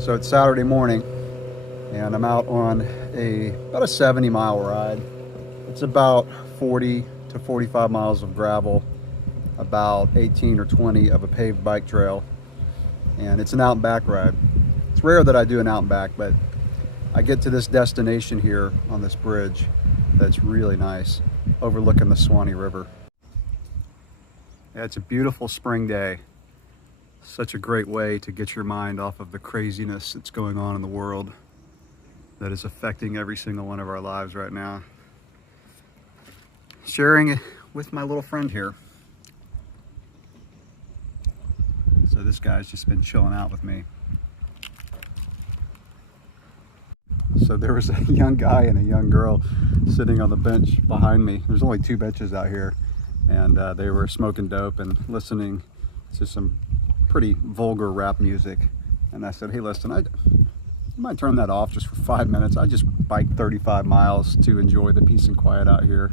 So it's Saturday morning and I'm out on about a 70-mile ride. It's about 40 to 45 miles of gravel, about 18 or 20 of a paved bike trail, and it's an out and back ride. It's rare that I do an out and back, but I get to this destination here on this bridge that's really nice, overlooking the Suwannee River. Yeah, it's a beautiful spring day. Such a great way to get your mind off of the craziness that's going on in the world that is affecting every single one of our lives right now. Sharing it with my little friend here. So this guy's just been chilling out with me. So there was a young guy and a young girl sitting on the bench behind me. There's only 2 benches out here, and they were smoking dope and listening to some pretty vulgar rap music. And I said, hey, listen, I might turn that off just for 5 minutes. I just biked 35 miles to enjoy the peace and quiet out here.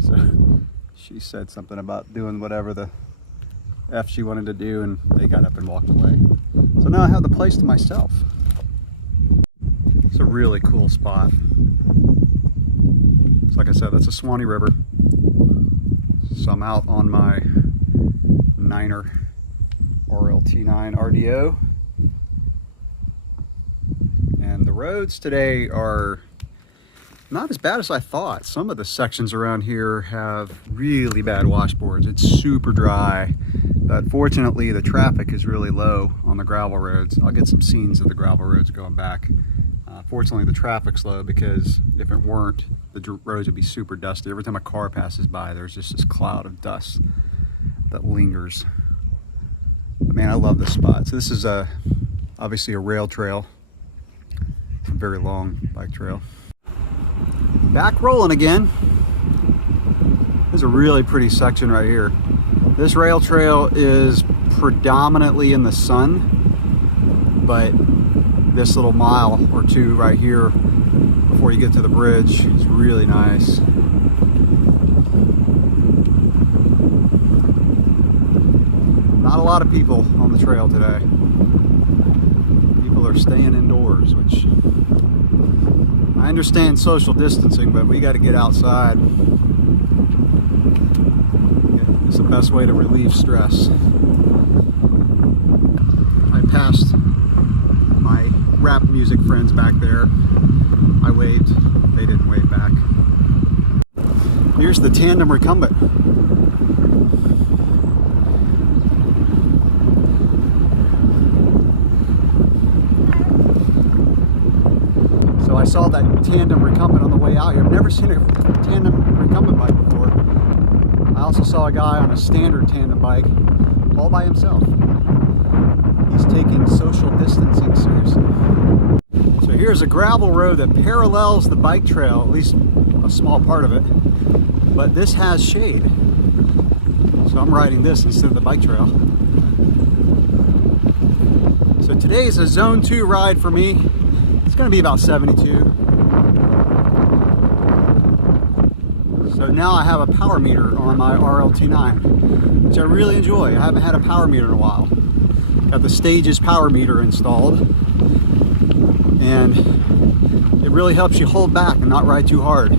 So she said something about doing whatever the F she wanted to do, and they got up and walked away. So now I have the place to myself. It's a really cool spot. So like I said, that's the Suwannee River. So I'm out on my Niner RLT9 RDO. And the roads today are not as bad as I thought. Some of the sections around here have really bad washboards. It's super dry, but fortunately the traffic is really low on the gravel roads. I'll get some scenes of the gravel roads going back. Fortunately the traffic's low, because if it weren't, the roads would be super dusty. Every time a car passes by, there's just this cloud of dust that lingers. But man, I love this spot. So this is obviously a rail trail. It's a very long bike trail. Back rolling again. There's a really pretty section right here. This rail trail is predominantly in the sun, but this little mile or 2 right here before you get to the bridge is really nice. Not a lot of people on the trail today. People are staying indoors, which I understand social distancing, but we got to get outside. It's the best way to relieve stress. I passed my rap music friends back there. I waved, they didn't wave back. Here's the tandem recumbent. So I saw that tandem recumbent on the way out here. I've never seen a tandem recumbent bike before. I also saw a guy on a standard tandem bike all by himself. He's taking social distancing seriously. So here's a gravel road that parallels the bike trail, at least a small part of it, but this has shade. So I'm riding this instead of the bike trail. So today is a zone 2 ride for me. It's going to be about 72. So now I have a power meter on my RLT9, which I really enjoy. I haven't had a power meter in a while. Got the Stages power meter installed, and it really helps you hold back and not ride too hard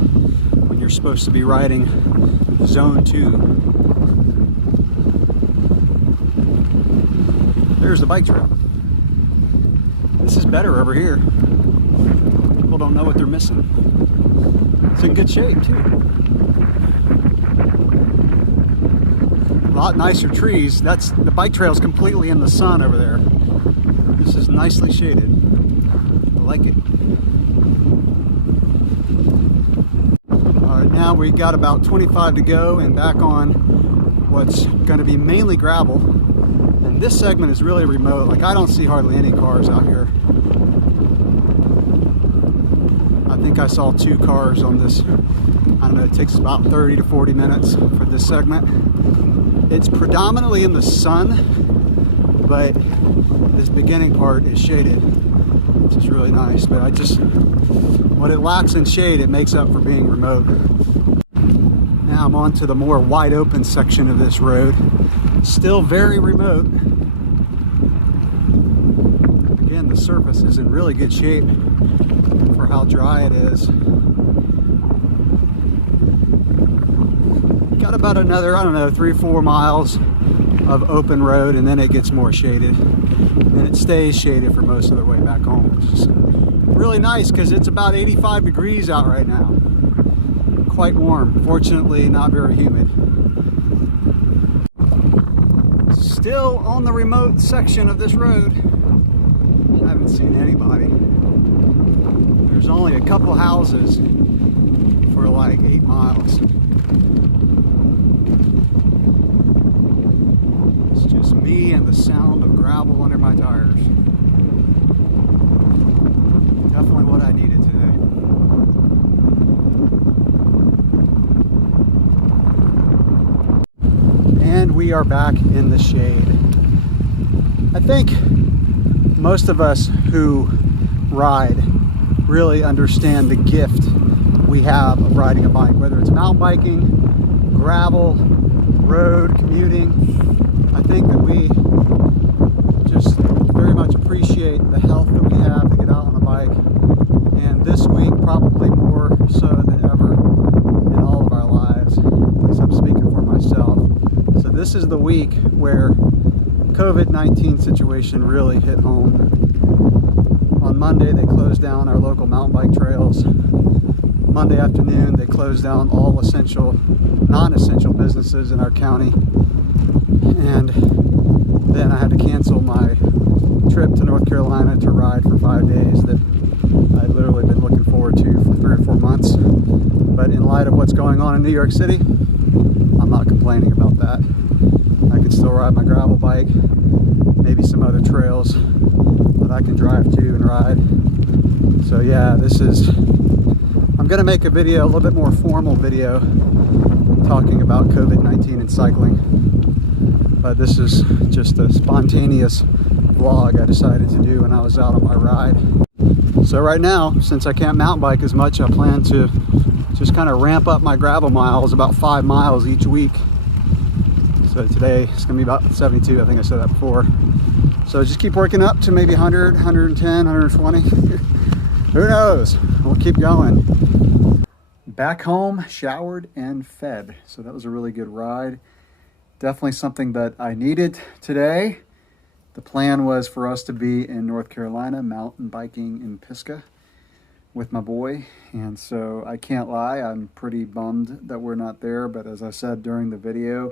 when you're supposed to be riding zone 2. There's the bike trail. This is better over here. People don't know what they're missing. It's in good shape too. A lot nicer trees. The bike trail is completely in the sun over there. This is nicely shaded. I like it. All right, now we got about 25 to go and back on what's going to be mainly gravel. And this segment is really remote. Like, I don't see hardly any cars out here. I think I saw 2 cars on this. I don't know, it takes about 30 to 40 minutes for this segment. It's predominantly in the sun, but this beginning part is shaded, which is really nice. But what it lacks in shade, it makes up for being remote. Now I'm on to the more wide open section of this road. Still very remote. the surface is in really good shape for how dry it is. Got about another, I don't know, 3-4 miles of open road, and then it gets more shaded. And it stays shaded for most of the way back home, which is really nice because it's about 85 degrees out right now. Quite warm. Fortunately, not very humid. Still on the remote section of this road. I haven't seen anybody. There's only a couple houses for like 8 miles. It's just me and the sound of gravel under my tires. Definitely what I needed today. And we are back in the shade. I think most of us who ride really understand the gift we have of riding a bike, whether it's mountain biking, gravel, road, commuting. I think that we just very much appreciate the health that we have to get out on a bike. And this week, probably more so than ever in all of our lives, at least I'm speaking for myself. So this is the week where COVID-19 situation really hit home. On Monday, they closed down our local mountain bike trails. Monday afternoon, they closed down all essential, non-essential businesses in our county. And then I had to cancel my trip to North Carolina to ride for 5 days that I'd literally been looking forward to for 3 or 4 months. But in light of what's going on in New York City, I'm not complaining about that. I can still ride my gravel bike, maybe some other trails that I can drive to and ride. So yeah, I'm gonna make a video, a little bit more formal video, talking about COVID-19 and cycling. But this is just a spontaneous vlog I decided to do when I was out on my ride. So right now, since I can't mountain bike as much, I plan to just kind of ramp up my gravel miles, about 5 miles each week. So today it's gonna be about 72, I think I said that before. So just keep working up to maybe 100, 110, 120. Who knows? We'll keep going. Back home, showered and fed. So that was a really good ride. Definitely something that I needed today. The plan was for us to be in North Carolina, mountain biking in Pisgah with my boy. And so I can't lie, I'm pretty bummed that we're not there. But as I said during the video,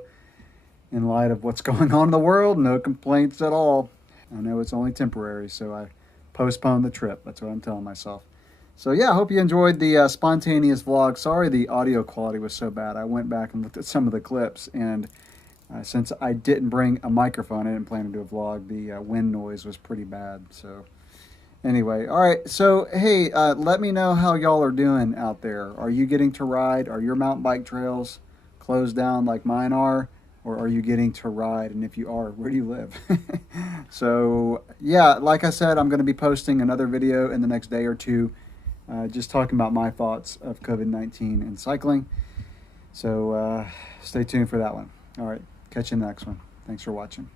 in light of what's going on in the world, no complaints at all. I know it's only temporary, so I postponed the trip. That's what I'm telling myself. So yeah, I hope you enjoyed the spontaneous vlog. Sorry the audio quality was so bad. I went back and looked at some of the clips, and since I didn't bring a microphone, I didn't plan to do a vlog, the wind noise was pretty bad. So anyway, all right. So hey, let me know how y'all are doing out there. Are you getting to ride? Are your mountain bike trails closed down like mine are? Or are you getting to ride? And if you are, where do you live? So yeah, like I said, I'm going to be posting another video in the next day or two, just talking about my thoughts of COVID-19 and cycling. So stay tuned for that one. All right, catch you in the next one. Thanks for watching.